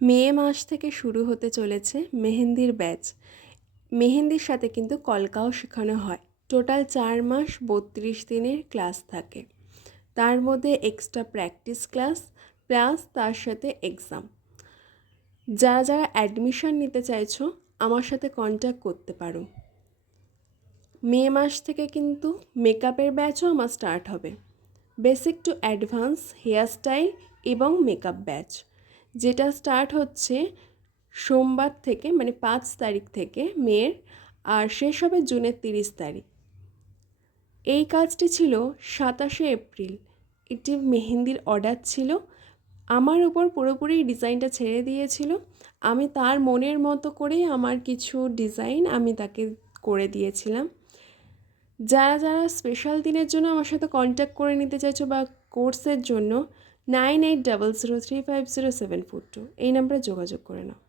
মে মাস থেকে শুরু হতে চলেছে মেহেন্দির ব্যাচ। মেহেন্দির সাথে কিন্তু কলকাও শেখানো হয়। টোটাল 4 মাস 32 দিনের ক্লাস থাকে। তার মধ্যে এক্সট্রা প্র্যাকটিস ক্লাস প্লাস তার সাথে এক্সাম। যারা যারা অ্যাডমিশন নিতে চাইছো আমার সাথে কন্ট্যাক্ট করতে পারো। মে মাস থেকে কিন্তু মেকআপের ব্যাচও আমার স্টার্ট হবে। বেসিক টু অ্যাডভান্স হেয়ারস্টাইল এবং মেকআপ ব্যাচ, যেটা স্টার্ট হচ্ছে সোমবার থেকে, মানে 5 তারিখ থেকে মের, আর শেষ হবে জুনের 30 তারিখ। এই কাজটি ছিল 27শে এপ্রিল। এটি মেহেন্দির অর্ডার ছিল। আমার উপর পুরোপুরি ডিজাইনটা ছেড়ে দিয়েছিল। আমি তার মনের মতো করেই আমার কিছু ডিজাইন আমি তাকে করে দিয়েছিলাম। যারা যারা স্পেশাল দিনের জন্য আমার সাথে কন্ট্যাক্ট করে নিতে চাইছো বা কোর্সের জন্য 9800350742 এই নাম্বারে যোগাযোগ করে নাও।